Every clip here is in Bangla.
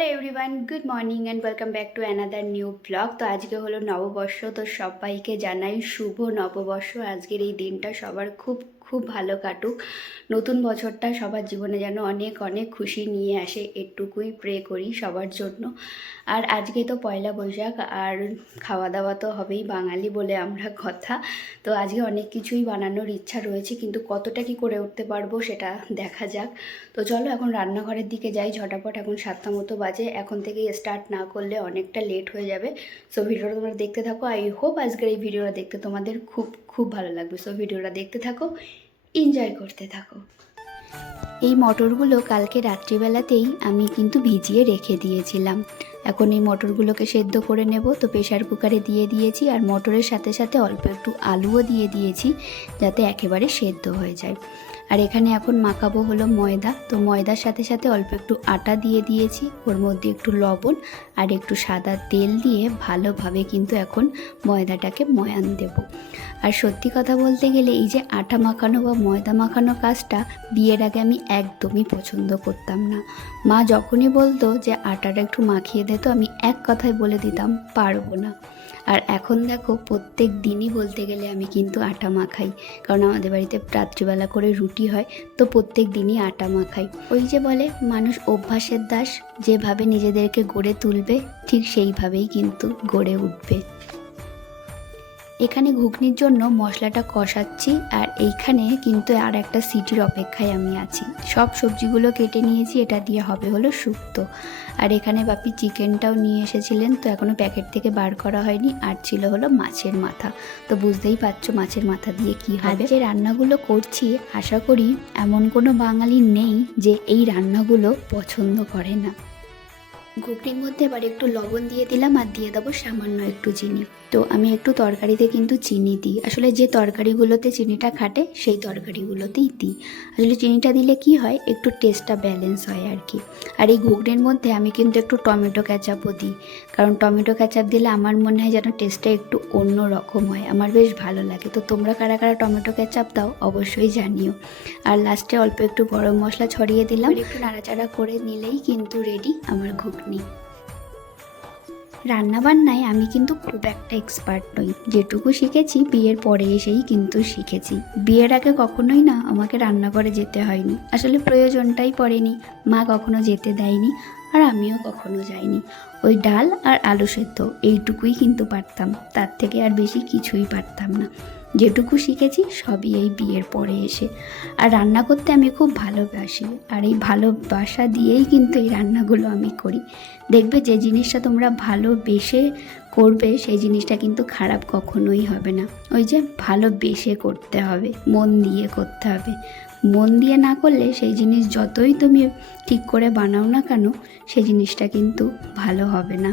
Hello everyone, good morning and welcome back to another new blog. তো আজকে হলো নববর্ষ, তো সবাইকে জানাই শুভ নববর্ষ। আজকের এই দিনটা সবার খুব খুব ভালো কাটুক। নতুন বছরটা সবার জীবনে যেন অনেক অনেক খুশি নিয়ে আসে, এটুকুই প্রে করি সবার জন্য। আর আজকে তো পয়লা বৈশাখ, আর খাওয়া দাওয়া তো হবেই, বাঙালি বলে আমরা কথা। তো আজকে অনেক কিছুই বানানোর ইচ্ছা রয়েছে, কিন্তু কতটা কি করে উঠতে পারবো সেটা দেখা যাক। তো চলো এখন রান্নাঘরের দিকে যাই ঝটাপট। এখন 7টা মতো বাজে, এখন থেকে স্টার্ট না করলে অনেকটা লেট হয়ে যাবে। সো ভিডিওটা তোমরা দেখতে থাকো। আই হোপ আজকের এই ভিডিওটা দেখতে তোমাদের খুব খুব ভালো লাগবে। সো ভিডিওটা দেখতে থাকো, এনজয় করতে থাকো। এই মটরগুলো কালকে রাত্রিবেলাতেই আমি কিন্তু ভিজিয়ে রেখে দিয়েছিলাম। এখন এই মটরগুলোকে সেদ্ধ করে নেব। তো প্রেশার কুকারে দিয়ে দিয়েছি, আর মটরের সাথে সাথে অল্প একটু আলুও দিয়ে দিয়েছি, যাতে একেবারে সেদ্ধ হয়ে যায়। আর এখানে এখন মাখাবো হলো ময়দা। তো ময়দার সাথে সাথে অল্প একটু আটা দিয়ে দিয়েছি, ওর মধ্যে একটু লবণ আর একটু সাদা তেল দিয়ে ভালোভাবে কিন্তু এখন ময়দাটাকে ময়ান দেব। আর সত্যি কথা বলতে গেলে এই যে আটা মাখানো বা ময়দা মাখানো কাজটা বিয়ের আগে আমি একদমই পছন্দ করতাম না। মা যখনই বলতো যে আটাটা একটু মাখিয়ে দে, তো আমি এক কথায় বলে দিতাম পারবো না। আর এখন দেখো প্রত্যেক দিনই বলতে গেলে আমি কিন্তু আটা মাখাই, কারণ আমাদের বাড়িতে রাত্রিবেলা করে রুটি হয়, তো প্রত্যেক দিনই আটা মাখাই। ওই যে বলে মানুষ অভ্যাসের দাস, যেভাবে নিজেদেরকে গড়ে তুলবে ঠিক সেইভাবেই কিন্তু গড়ে উঠবে। এখানে ঘুগনির জন্য মশলাটা কষাচ্ছি, আর এইখানে কিন্তু আর একটা সিটির অপেক্ষায় আমি আছি। সব সবজিগুলো কেটে নিয়েছি, এটা দিয়ে হবে হলো শুক্তো। আর এখানে বাপি চিকেনটাও নিয়ে এসেছিলেন, তো এখনও প্যাকেট থেকে বার করা হয়নি। আর ছিল হলো মাছের মাথা, তো বুঝতেই পারছো মাছের মাথা দিয়ে কি হবে। যে রান্নাগুলো করছি আশা করি এমন কোনো বাঙালি নেই যে এই রান্নাগুলো পছন্দ করে না। ঘুগনির মধ্যে এবার একটু লবণ দিয়ে দিলাম, আর দিয়ে দেবো সামান্য একটু চিনি। তো আমি একটু তরকারিতে কিন্তু চিনি দিই, আসলে যে তরকারিগুলোতে চিনিটা খাটে সেই তরকারিগুলোতেই দিই। আসলে চিনিটা দিলে কি হয়, একটু টেস্টটা ব্যালেন্স হয় আর কি। আর এই ঘুগনির মধ্যে আমি কিন্তু একটু টমেটো ক্যাচাপও দিই, কারণ টমেটো ক্যাচাপ দিলে আমার মনে হয় যেন টেস্টটা একটু অন্য রকম হয়, আমার বেশ ভালো লাগে। তো তোমরা কারা কারা টমেটো ক্যাচাপ দাও অবশ্যই জানিও। আর লাস্টে অল্প একটু গরম মশলা ছড়িয়ে দিলাম, একটু নাড়াচাড়া করে নিলেই কিন্তু রেডি আমার ঘুগনি। রান্নাবান্নায় আমি কিন্তু খুব একটা এক্সপার্ট নই, যেটুকু শিখেছি বিয়ের পরে এসেই কিন্তু শিখেছি। বিয়ের আগে কখনোই না আমাকে রান্নাঘরে যেতে হয়নি, আসলে প্রয়োজনটাই পড়েনি, মা কখনো যেতে দেয়নি, আর আমিও কখনো যাইনি। ওই ডাল আর আলু সেদ্ধ এইটুকুই কিন্তু পারতাম, তার থেকে আর বেশি কিছুই পারতাম না। যেটুকু শিখেছি সবই এই বিয়ের পরে এসে। আর রান্না করতে আমি খুব ভালোবাসি, আর এই ভালোবাসা দিয়েই কিন্তু এই রান্নাগুলো আমি করি। দেখবে যে জিনিসটা তোমরা ভালোবেসে করবে সেই জিনিসটা কিন্তু খারাপ কখনোই হবে না। ওই যে ভালোবেসে করতে হবে, মন দিয়ে করতে হবে। মন দিয়ে না করলে সেই জিনিস যতই তুমি ঠিক করে বানাও না কেন, সেই জিনিসটা কিন্তু ভালো হবে না।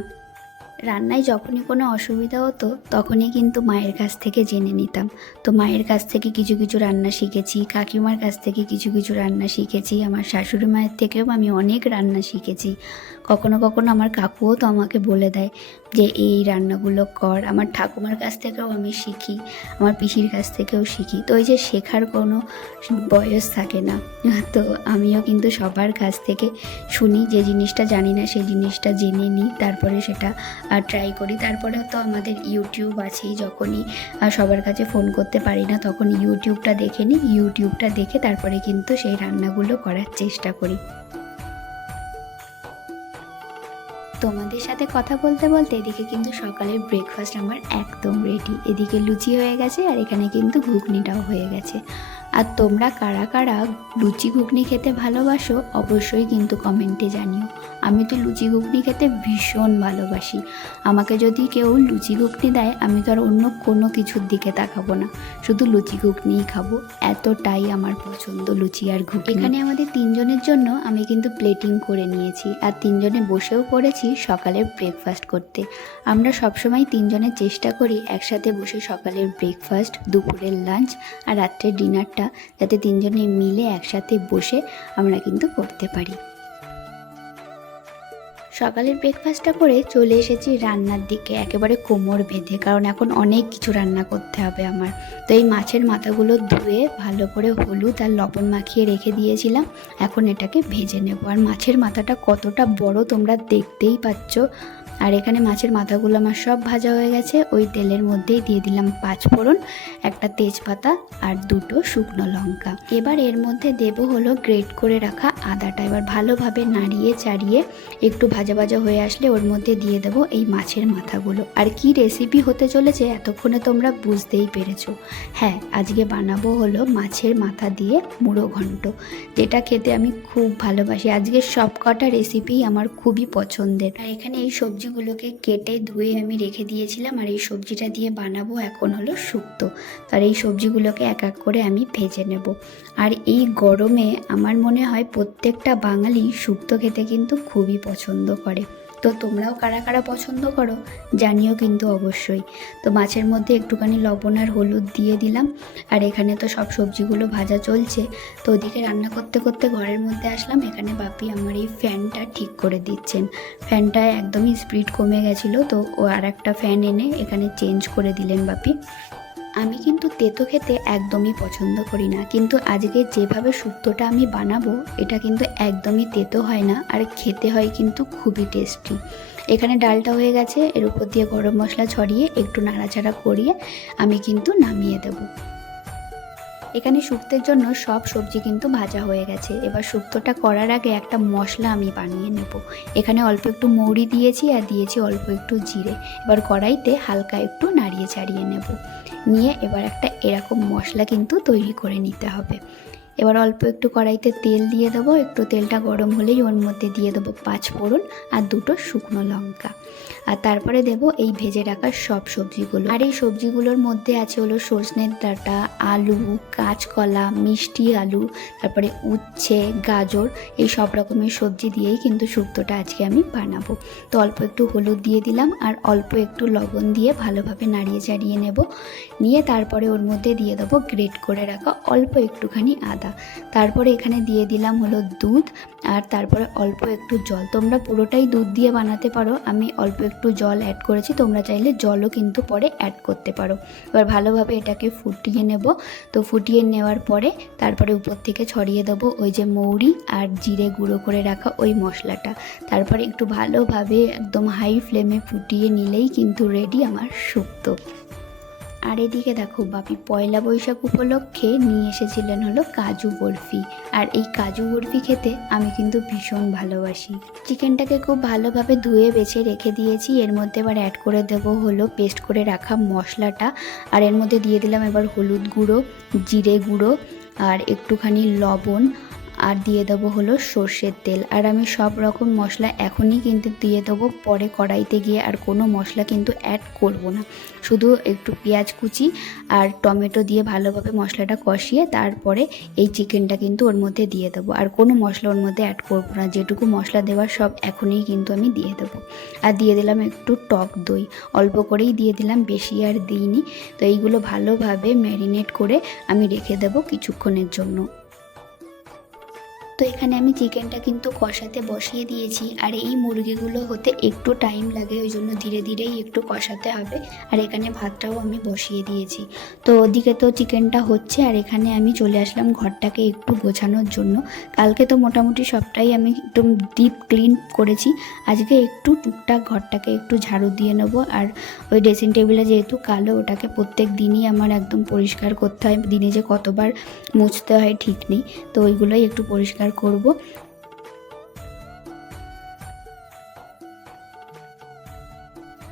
রান্নায় যখনই কোনো অসুবিধা হতো তখনই কিন্তু মায়ের কাছ থেকে জেনে নিতাম। তো মায়ের কাছ থেকে কিছু কিছু রান্না শিখেছি, কাকিমার কাছ থেকে কিছু কিছু রান্না শিখেছি, আমার শাশুড়ি মায়ের থেকেও আমি অনেক রান্না শিখেছি। কখনো কখনো আমার কাকুও তো আমাকে বলে দেয় যে এই রান্নাগুলো কর। আমার ঠাকুমার কাছ থেকেও আমি শিখি, আমার পিসির কাছ থেকেও শিখি। তো ওই যে শেখার কোনো বয়স থাকে না। তো আমিও কিন্তু সবার কাছ থেকে শুনি, যে জিনিসটা জানি না সেই জিনিসটা জেনে নিই, তারপরে সেটা ট্রাই করি। তারপরে তো আমাদের ইউটিউব আছেই, যখনই সবার কাছে ফোন করতে পারি না তখন ইউটিউবটা দেখে নিই, ইউটিউবটা দেখে তারপরে কিন্তু সেই রান্নাগুলো করার চেষ্টা করি। তোমাদের সাথে কথা বলতে বলতে এদিকে কিন্তু সকালের ব্রেকফাস্ট আমার একদম রেডি। এদিকে লুচি হয়ে গেছে, আর এখানে কিন্তু ঘুগনিটাও হয়ে গেছে। আর তোমরা কারা কারা লুচি ঘুগনি খেতে ভালোবাসো অবশ্যই কিন্তু কমেন্টে জানিও। আমি তো লুচি ঘুগনি খেতে ভীষণ ভালোবাসি। আমাকে যদি কেউ লুচি ঘুগনি দেয় আমি তো আর অন্য কোনো কিছুর দিকে তাকাবো না, শুধু লুচি ঘুগনিই খাবো, এতটাই আমার পছন্দ লুচি আর ঘুগনি। এখানে আমাদের তিনজনের জন্য আমি কিন্তু প্লেটিং করে নিয়েছি, আর তিনজনে বসেও পড়েছি সকালের ব্রেকফাস্ট করতে। আমরা সবসময় তিনজনের চেষ্টা করি একসাথে বসে সকালের ব্রেকফাস্ট, দুপুরের লাঞ্চ আর রাত্রের ডিনারটা যাতে তিনজনে মিলে একসাথে বসে আমরা কিন্তু করতে পারি। সকালের ব্রেকফাস্টটা করে চলে এসেছি রান্নার দিকে একেবারে কোমর বেঁধে, কারণ এখন অনেক কিছু রান্না করতে হবে আমার। তো এই মাছের মাথাগুলো ধুয়ে ভালো করে হলুদ আর লবণ মাখিয়ে রেখে দিয়েছিলাম, এখন এটাকে ভেজে নেব। আর মাছের মাথাটা কতটা বড় তোমরা দেখতেই পাচ্ছ। আর এখানে মাছের মাথাগুলো আমার সব ভাজা হয়ে গেছে। ওই তেলের মধ্যেই দিয়ে দিলাম 5 ফোড়ন, একটা তেজপাতা আর 2টো শুকনো লঙ্কা। এবার এর মধ্যে দেব হলো গ্রেট করে রাখা আদাটা। এবার ভালোভাবে নাড়িয়ে চাড়িয়ে একটু ভাজা ভাজা হয়ে আসলে ওর মধ্যে দিয়ে দেবো এই মাছের মাথাগুলো। আর কি রেসিপি হতে চলেছে এতক্ষণে তোমরা বুঝতেই পেরেছো। হ্যাঁ, আজকে বানাবো হলো মাছের মাথা দিয়ে মুড়ো ঘন্ট, যেটা খেতে আমি খুব ভালোবাসি। আজকের সব কটা রেসিপি আমার খুবই পছন্দের। আর এখানে এই সবজিগুলোকে কেটে ধুয়ে আমি রেখে দিয়েছিলাম, আর এই সবজিটা দিয়ে বানাবো এখন হলো শুক্তো। আর এই সবজিগুলোকে এক এক করে আমি ভেজে নেব। আর এই গরমে আমার মনে হয় প্রত্যেকটা বাঙালি শুক্তো খেতে কিন্তু খুবই পছন্দ করে। তো তোমরাও কারা কারা পছন্দ করো জানিও কিন্তু অবশ্যই। তো মাছের মধ্যে একটুখানি লবণ আর হলুদ দিয়ে দিলাম। আর এখানে তো সব সবজিগুলো ভাজা চলছে। তো ওদিকে রান্না করতে করতে ঘরের মধ্যে আসলাম। এখানে বাপি আমার এই ফ্যানটা ঠিক করে দিচ্ছেন। ফ্যানটা একদমই স্পিড কমে গেছিলো, তো ও আর একটা ফ্যান এনে এখানে চেঞ্জ করে দিলেন বাপি। আমি কিন্তু তেতো খেতে একদমই পছন্দ করি না, কিন্তু আজকে যেভাবে শুক্তোটা আমি বানাবো এটা কিন্তু একদমই তেতো হয় না, আর খেতে হয় কিন্তু খুবই টেস্টি। এখানে ডালটা হয়ে গেছে, এর উপর দিয়ে গরম মশলা ছড়িয়ে একটু নাড়াচাড়া করিয়ে আমি কিন্তু নামিয়ে দেবো। এখানে শুক্তোর জন্য সব সবজি কিন্তু ভাজা হয়ে গেছে। এবার শুক্তোটা করার আগে একটা মশলা আমি বানিয়ে নেব। এখানে অল্প একটু মৌরি দিয়েছি আর দিয়েছি অল্প একটু জিরে। এবার কড়াইতে হালকা একটু নাড়িয়ে চাড়িয়ে নেব, নিয়ে এবার একটা এরকম মশলা কিন্তু তৈরি করে নিতে হবে। এবার অল্প একটু কড়াইতে তেল দিয়ে দেবো। একটু তেলটা গরম হলেই ওর মধ্যে দিয়ে দেবো 5 ফোড়ন আর 2টো শুকনো লঙ্কা। আর তারপরে দেব এই ভেজে রাখা সব সবজিগুলো। আর এই সবজিগুলোর মধ্যে আছে হলো সজনের ডাঁটা, আলু, কাঁচকলা, মিষ্টি আলু, তারপরে উচ্ছে, গাজর, এই সব রকমের সবজি দিয়েই কিন্তু শুক্তোটা আজকে আমি বানাবো। তো অল্প একটু হলুদ দিয়ে দিলাম আর অল্প একটু লবণ দিয়ে ভালোভাবে নাড়িয়ে চাড়িয়ে নেব। নিয়ে তারপরে ওর মধ্যে দিয়ে দেবো গ্রেট করে রাখা অল্প একটুখানি আদা। তারপরে এখানে দিয়ে দিলাম হলো দুধ, আর তারপরে অল্প একটু জল। তোমরা পুরোটাই দুধ দিয়ে বানাতে পারো, আমি অল্প একটু জল অ্যাড করেছি, তোমরা চাইলে জলও কিন্তু পরে অ্যাড করতে পারো। এবার ভালোভাবে এটাকে ফুটিয়ে নেব। তো ফুটিয়ে নেওয়ার পরে তারপরে উপর থেকে ছড়িয়ে দেবো ওই যে মৌরি আর জিরে গুঁড়ো করে রাখা ওই মশলাটা। তারপরে একটু ভালোভাবে একদম হাই ফ্লেমে ফুটিয়ে নিলেই কিন্তু রেডি আমার শুক্তো। আর এদিকে দেখো বাপি পয়লা বৈশাখ উপলক্ষে নিয়ে এসেছিলেন হলো কাজু বরফি। আর এই কাজু বরফি খেতে আমি কিন্তু ভীষণ ভালোবাসি। চিকেনটাকে খুব ভালোভাবে ধুয়ে বেছে রেখে দিয়েছি। এর মধ্যে এবার অ্যাড করে দেবো হলো পেস্ট করে রাখা মশলাটা। আর এর মধ্যে দিয়ে দিলাম এবার হলুদ গুঁড়ো, জিরে গুঁড়ো আর একটুখানি লবণ, আর দিয়ে দেবো হলো সর্ষের তেল। আর আমি সব রকম মশলা এখনই কিন্তু দিয়ে দেবো, পরে কড়াইতে গিয়ে আর কোনো মশলা কিন্তু অ্যাড করব না। শুধু একটু পেঁয়াজ কুচি আর টমেটো দিয়ে ভালোভাবে মশলাটা কষিয়ে তারপরে এই চিকেনটা কিন্তু ওর মধ্যে দিয়ে দেবো। আর কোনো মশলা ওর মধ্যে অ্যাড করবো না, যেটুকু মশলা দেওয়ার সব এখনই কিন্তু আমি দিয়ে দেবো। আর দিয়ে দিলাম একটু টক দই, অল্প করেই দিয়ে দিলাম, বেশি আর দিইনি। তো এইগুলো ভালোভাবে ম্যারিনেট করে আমি রেখে দেবো কিছুক্ষণের জন্য। তো এখানে আমি চিকেনটা কিন্তু কষাতে বসিয়ে দিয়েছি। আর এই মুরগিগুলো হতে একটু টাইম লাগে, ওই জন্য ধীরে ধীরেই একটু কষাতে হবে। আর এখানে ভাতটাও আমি বসিয়ে দিয়েছি। তো ওদিকে তো চিকেনটা হচ্ছে, আর এখানে আমি চলে আসলাম ঘরটাকে একটু গোছানোর জন্য। কালকে তো মোটামুটি সবটাই আমি একদম ডিপ ক্লিন করেছি, আজকে একটু টুকটাক ঘরটাকে একটু ঝাড়ু দিয়ে নেব। আর ওই ড্রেসিং টেবিলে যেহেতু কালো, ওটাকে প্রত্যেক দিনই আমার একদম পরিষ্কার করতে হয়। দিনে যে কতবার মুছতে হয় ঠিক নেই, তো ওইগুলোই একটু পরিষ্কার করব।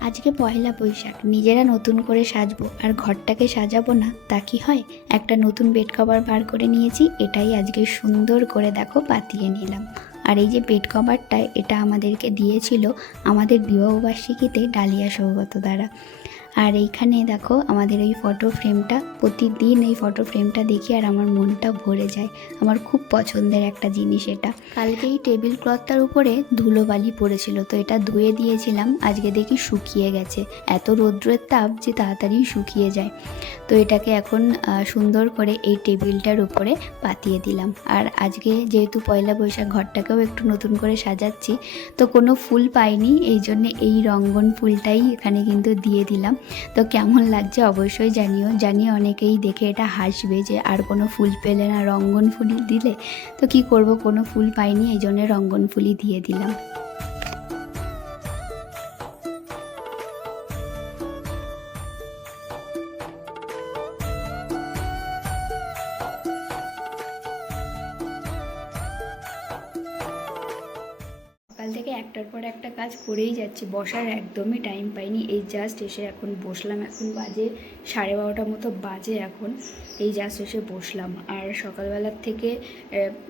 আজকে পয়লা বৈশাখ, নিজেরা নতুন করে সাজবো আর ঘরটাকে সাজাবো না তা কি হয়? একটা নতুন বেড কভার বার করে নিয়েছি, এটাই আজকে সুন্দর করে দেখো পাতিয়ে নিলাম। আর এই যে বেড কভারটা, এটা আমাদেরকে দিয়েছিল আমাদের বিবাহবার্ষিকীতে ডালিয়া সৌগত দ্বারা। আর এইখানে দেখো আমাদের এই ফটো ফ্রেমটা, প্রতিদিন এই ফটো ফ্রেমটা দেখি আর আমার মনটা ভরে যায়। আমার খুব পছন্দের একটা জিনিস এটা। কালকে এই টেবিল ক্লথটার উপরে ধুলোবালি পড়েছিল, তো এটা ধুয়ে দিয়েছিলাম, আজকে দেখি শুকিয়ে গেছে। এত রৌদ্রের তাপ যে তাড়াতাড়ি শুকিয়ে যায়। তো এটাকে এখন সুন্দর করে এই টেবিলটার উপরে পাতিয়ে দিলাম। আর আজকে যেহেতু পয়লা বৈশাখ, ঘরটাকেও একটু নতুন করে সাজাচ্ছি, তো কোনো ফুল পাইনি, এই জন্যে এই রঙ্গন ফুলটাই এখানে কিন্তু দিয়ে দিলাম। তো কেমন লাগছে অবশ্যই জানিও অনেকেই দেখে এটা হাসবে যে আর কোনো ফুল পেলে না, রঙ্গন ফুলই দিলে। তো কি করব, কোনো ফুল পাইনি, এই জন্য রঙ্গন ফুলই দিয়ে দিলাম। সকাল থেকে একটার পর একটা কাজ করেই যাচ্ছি, বসার একদমই টাইম পাইনি। এই জাস্ট এসে এখন বসলাম, এখন বাজে 12:30 মতো বাজে এখন, এই জাস্ট এসে বসলাম। আর সকালবেলার থেকে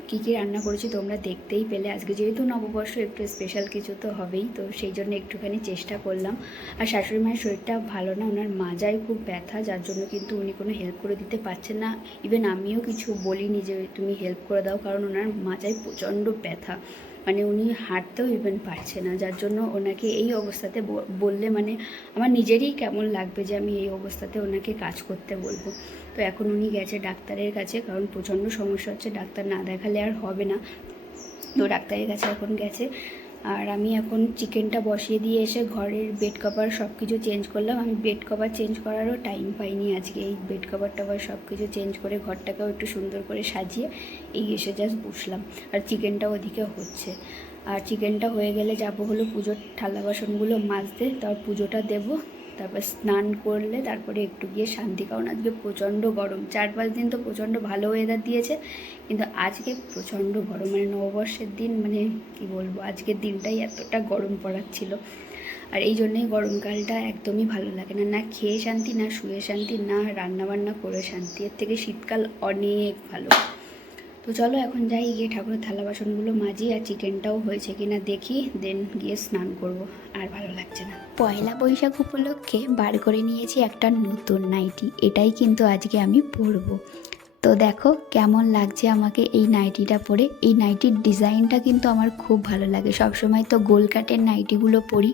কী কী রান্না করেছি তোমরা দেখতেই পেলে। আজকে যেহেতু নববর্ষ, একটু স্পেশাল কিছু তো হবেই, তো সেই জন্য একটুখানি চেষ্টা করলাম। আর শাশুড়ি মায়ের শরীরটা ভালো না, ওনার মাজায় খুব ব্যথা, যার জন্য কিন্তু উনি কোনো হেল্প করে দিতে পারছেন না। ইভেন আমিও কিছু বলিনি যে তুমি হেল্প করে দাও, কারণ ওনার মাজায় প্রচণ্ড ব্যথা, মানে উনি হাঁটতেও ইভেন পারছে না। যার জন্য ওনাকে এই অবস্থাতে বললে মানে আমার নিজেরই কেমন লাগবে যে আমি এই অবস্থাতে ওনাকে কাজ করতে বলবো। তো এখন উনি গেছে ডাক্তারের কাছে, কারণ প্রচণ্ড সমস্যা হচ্ছে, ডাক্তার না দেখালে আর হবে না। তো ডাক্তারের কাছে এখন গেছে। আর আমি এখন চিকেনটা বসিয়ে দিয়ে এসে ঘরের বেড কভার সব কিছু চেঞ্জ করলাম। আমি বেড কভার চেঞ্জ করারও টাইম পাইনি আজকে। এই বেড কভার টভার সব কিছু চেঞ্জ করে ঘরটাকেও একটু সুন্দর করে সাজিয়ে এই এসে জাস্ট বসলাম। আর চিকেনটা ওদিকে হচ্ছে। আর চিকেনটা হয়ে গেলে যাবো হলো পুজোর থালা বাসনগুলো মাজতে, তারপর পুজোটা দেবো, তারপর স্নান করলে তারপরে একটু গিয়ে শান্তি। কারণ আজকে প্রচণ্ড গরম, 4-5 দিন তো প্রচণ্ড ভালো ওয়েদার দিয়েছে, কিন্তু আজকে প্রচণ্ড গরম, মানে নববর্ষের দিন, মানে কি বলবো, আজকের দিনটাই এতটা গরম পড়াচ্ছিল। আর এই জন্যেই গরমকালটা একদমই ভালো লাগে না, না খেয়ে শান্তি, না শুয়ে শান্তি, না রান্নাবান্না করে শান্তি। এর থেকে শীতকাল অনেক ভালো। তো চলো এখন যাই, গিয়ে ঠাকুরের থালা বাসনগুলো মাজি, আর চিকেনটাও হয়েছে কিনা দেখি, দেন গিয়ে স্নান করব। আর ভালো লাগছে না। পয়লা বৈশাখ উপলক্ষে বার করে নিয়েছি একটা নতুন নাইটি, এটাই কিন্তু আজকে আমি পরবো। তো দেখো কেমন লাগছে আমাকে এই নাইটিটা পরে। এই নাইটির ডিজাইনটা কিন্তু আমার খুব ভালো লাগে। সবসময় তো গোল কাটের নাইটিগুলো পরি,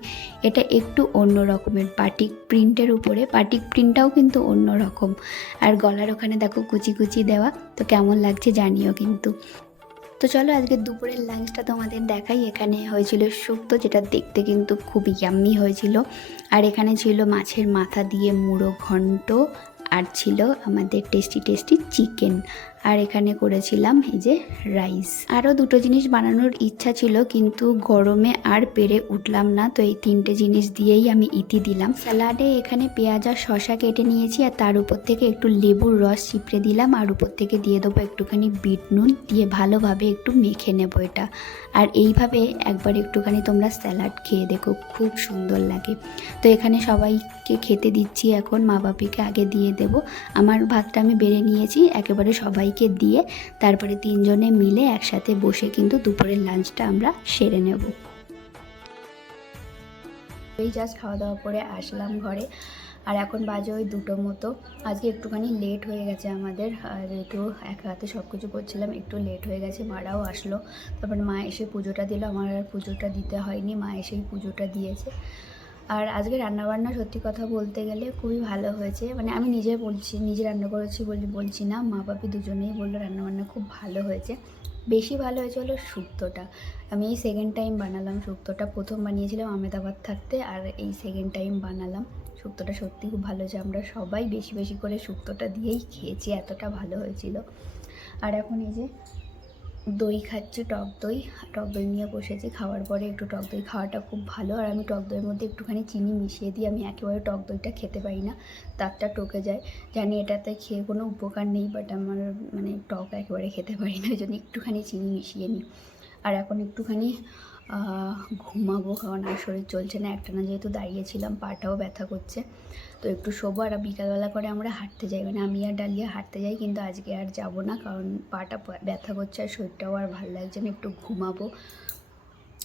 এটা একটু অন্য রকমের, বাটিক প্রিন্টের উপরে। বাটিক প্রিন্টটাও কিন্তু অন্য রকম। আর গলার ওখানে দেখো কুচি কুচি দেওয়া, তো কেমন লাগছে জানিও কিন্তু। তো চলো আজকে দুপুরের লাঞ্চটা তোমাদের দেখাই। এখানে হয়েছিল শুক্তো, যেটা দেখতে কিন্তু খুব ইয়াম্মি হয়েছিল। আর এখানে ছিল মাছের মাথা দিয়ে মুড়ো ঘন্ট, আর ছিল আমাদের টেস্টি টেস্টি চিকেন। আর এখানে করেছিলাম এই যে রাইস। আরও দুটো জিনিস বানানোর ইচ্ছা ছিল, কিন্তু গরমে আর পেরে উঠলাম না, তো এই 3টে জিনিস দিয়েই আমি ইতি দিলাম। স্যালাডে এখানে পেঁয়াজ আর শসা কেটে নিয়েছি, আর তার উপর থেকে একটু লেবুর রস চিপড়ে দিলাম, আর উপর থেকে দিয়ে দেবো একটুখানি বিট নুন, দিয়ে ভালোভাবে একটু মেখে নেবো এটা। আর এইভাবে একবার একটুখানি তোমরা স্যালাড খেয়ে দেখো, খুব সুন্দর লাগে। তো এখানে সবাইকে খেতে দিচ্ছি এখন, মা বাপিকে আগে দিয়ে দেবো। আমার ভাতটা আমি বেড়ে নিয়েছি, একেবারে সবাইকে দিয়ে তারপরে 3 জনে মিলে একসাথে বসে কিন্তু দুপুরের লাঞ্চটা আমরা সেরে নেব। এই জাস্ট খাওয়া দাওয়া করে আসলাম ঘরে, আর এখন বাজে ওই 2টো মতো। আজকে একটুখানি লেট হয়ে গেছে আমাদের, আর যেহেতু একা হাতে সব কিছু করছিলাম, একটু লেট হয়ে গেছে। মারাও আসলো, তারপর মা এসে পুজোটা দিল। আমার আর পুজোটা দিতে হয়নি, মা এসেই পুজোটা দিয়েছে। আর আজকে রান্নাবান্না সত্যি কথা বলতে গেলে খুবই ভালো হয়েছে। মানে আমি নিজে বলছি, নিজে রান্না করেছি বলছি না, মা বাপি দুজনেই বললো রান্নাবান্না খুব ভালো হয়েছে। বেশি ভালো হয়েছে হলো শুক্তোটা। আমি এই সেকেন্ড টাইম বানালাম শুক্তোটা, প্রথম বানিয়েছিলাম আমেদাবাদ থাকতে, আর এই সেকেন্ড টাইম বানালাম। শুক্তোটা সত্যি খুব ভালো হয়েছে, আমরা সবাই বেশি বেশি করে শুক্তোটা দিয়েই খেয়েছি, এতটা ভালো হয়েছিল। আর এখন এই যে দই খাচ্ছি, টক দই নিয়ে বসেছি। খাওয়ার পরে একটু টক দই খাওয়াটা খুব ভালো। আর আমি টক দইয়ের মধ্যে একটুখানি চিনি মিশিয়ে দিই, আমি একেবারে টক দইটা খেতে পারি না, দাঁতটা টকে যায়। জানি এটাতে খেয়ে কোনো উপকার নেই, বাট আমার মানে টক একেবারে খেতে পারি না, ওই জন্য একটুখানি চিনি মিশিয়ে নিই। আর এখন একটুখানি ঘুমাবো, কারণ আর শরীর চলছে না, একটানা যেহেতু দাঁড়িয়েছিলাম, পাটাও ব্যথা করছে। তো একটু শোবো। আর বিকালবেলা করে আমরা হাঁটতে যাই, মানে আমি আর ডালিয়া হাঁটতে যাই, কিন্তু আজকে আর যাব না, কারণ পাটা ব্যথা করছে আর শরীরটাও আর ভালো লাগছে না, একটু ঘুমাবো।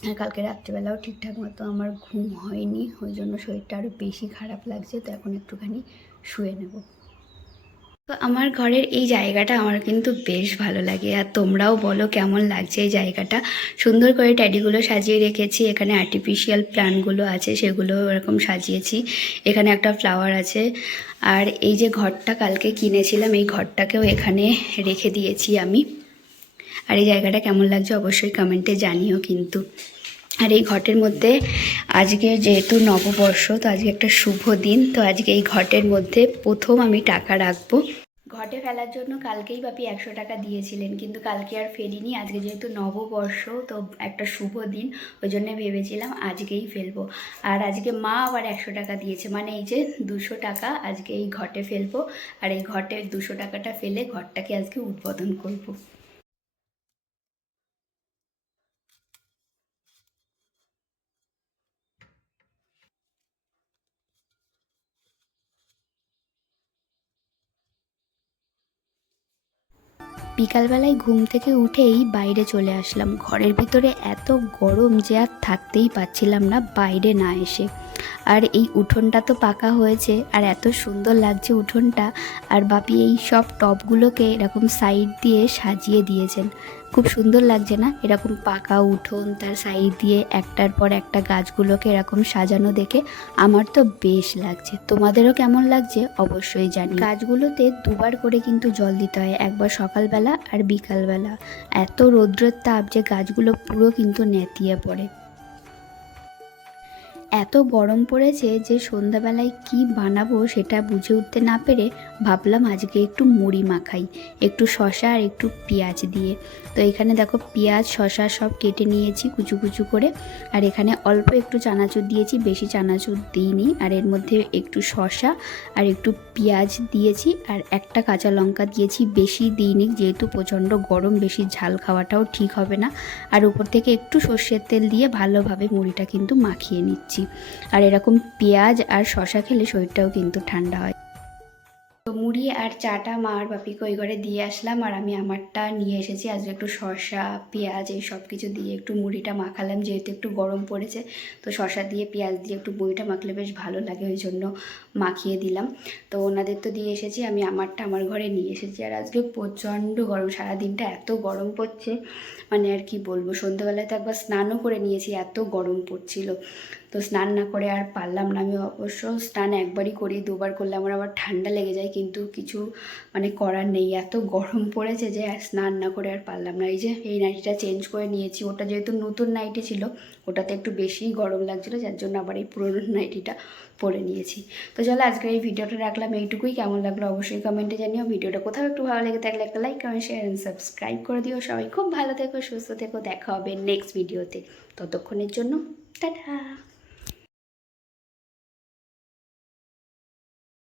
আর কালকে রাত্রিবেলাও ঠিকঠাক মতো আমার ঘুম হয়নি, ওই জন্য শরীরটা আরও বেশি খারাপ লাগছে। তো এখন একটুখানি শুয়ে নেব। তো আমার ঘরের এই জায়গাটা আমার কিন্তু বেশ ভালো লাগে, আর তোমরাও বলো কেমন লাগছে এই জায়গাটা। সুন্দর করে ট্যাডিগুলো সাজিয়ে রেখেছি, এখানে আর্টিফিশিয়াল প্ল্যান্টগুলো আছে সেগুলো এরকম সাজিয়েছি, এখানে একটা ফ্লাওয়ার আছে। আর এই যে ঘরটা কালকে কিনেছিলাম, এই ঘরটাকেও এখানে রেখে দিয়েছি আমি। আর এই জায়গাটা কেমন লাগছে অবশ্যই কমেন্টে জানিও কিন্তু। আর এই ঘটের মধ্যে আজকে যেহেতু নববর্ষ, তো আজকে একটা শুভ দিন, তো আজকে এই ঘটের মধ্যে প্রথম আমি টাকা রাখবো। ঘটে ফেলার জন্য কালকেই বাপি 100 টাকা দিয়েছিলেন, কিন্তু কালকে আর ফেলিনি। আজকে যেহেতু নববর্ষ, তো একটা শুভ দিন, ওই জন্য ভেবেছিলাম আজকেই ফেলবো। আর আজকে মা আবার 100 টাকা দিয়েছে, মানে এই যে 200 টাকা আজকে এই ঘটে ফেলবো। আর এই ঘটে 200 টাকাটা ফেলে ঘরটাকে আজকে উদ্বোধন করবো। বিকালবেলায় ঘুম থেকে উঠেই বাইরে চলে আসলাম। ঘরের ভিতরে এত গরম যে আর থাকতেই পারছিলাম না বাইরে না এসে। আর এই উঠোনটা তো পাকা হয়েছে, আর এত সুন্দর লাগছে উঠোনটা। আর বাপি এই সব টবগুলোকে এরকম সাইড দিয়ে সাজিয়ে দিয়েছেন, খুব সুন্দর লাগছে না? এরকম পাকা উঠোন, তার সাইড দিয়ে একটার পর একটা গাছগুলোকে এরকম সাজানো দেখে আমার তো বেশ লাগছে। তোমাদেরও কেমন লাগছে অবশ্যই জানি। গাছগুলোতে দুবার করে কিন্তু জল দিতে হয়, একবার সকালবেলা আর বিকালবেলা। এত রৌদ্রের তাপ যে গাছগুলো পুরো কিন্তু নেতিয়ে পড়ে। এত গরম পড়েছে যে সন্ধ্যাবেলায় কি বানাবো সেটা বুঝে উঠতে না পেরে ভাবলাম আজকে একটু মুড়ি মাখাই, একটু শসা আর একটু পেঁয়াজ দিয়ে। তো এখানে দেখো পেঁয়াজ শসা সব কেটে নিয়েছি কুচু কুচু করে। আর এখানে অল্প একটু চানাচুর দিয়েছি, বেশি চানাচুর দিইনি। আর এর মধ্যে একটু শসা আর একটু পেঁয়াজ দিয়েছি, আর একটা কাঁচা লঙ্কা দিয়েছি, বেশি দিইনি যেহেতু প্রচণ্ড গরম, বেশি ঝাল খাওয়াটাও ঠিক হবে না। আর উপর থেকে একটু সর্ষের তেল দিয়ে ভালোভাবে মুড়িটা কিন্তু মাখিয়ে নিচ্ছি। আর এরকম পেঁয়াজ আর শসা খেলে শরীরটাও কিন্তু ঠান্ডা হয়। তো মুড়ি আর চাটা মা আর বাপিকে ওই ঘরে দিয়ে আসলাম, আর আমি আমারটা নিয়ে এসেছি। আজকে একটু শসা পেঁয়াজ এই সব কিছু দিয়ে একটু মুড়িটা মাখালাম, যেহেতু একটু গরম পড়েছে। তো শসা দিয়ে পেঁয়াজ দিয়ে একটু মুড়িটা মাখলে বেশ ভালো লাগে, ওই জন্য মাখিয়ে দিলাম। তো ওনাদের তো দিয়ে এসেছি, আমি আমারটা আমার ঘরে নিয়ে এসেছি। আর আজকে প্রচণ্ড গরম, সারাদিনটা এত গরম পড়ছে, মানে আর কি বলবো। সন্ধ্যাবেলায় তো একবার স্নানও করে নিয়েছি, এত গরম পড়ছিল। তো স্নান না করে আর পারলাম না। আমি অবশ্য স্নান একবারই করি, দুবার করলে আমার আবার ঠান্ডা লেগে যায়, কিন্তু কিছু মানে করার নেই, এত গরম পড়েছে যে আর স্নান না করে আর পারলাম না। এই যে এই নাইটিটা চেঞ্জ করে নিয়েছি, ওটা যেহেতু নতুন নাইটি ছিল ওটাতে একটু বেশিই গরম লাগছিলো, যার জন্য আবার এই পুরোনো নাইটিটা পরে নিয়েছি। তো চলো আজকের এই ভিডিওটা রাখলাম এইটুকুই। কেমন লাগলো অবশ্যই কমেন্টে জানিও। ভিডিওটা কোথাও একটু ভালো লেগে থাকলে একটা like comment share and subscribe করে দিও। সবাই খুব ভালো থেকো, সুস্থ থেকো, দেখা হবে নেক্সট ভিডিওতে। ততক্ষণের জন্য টাটা।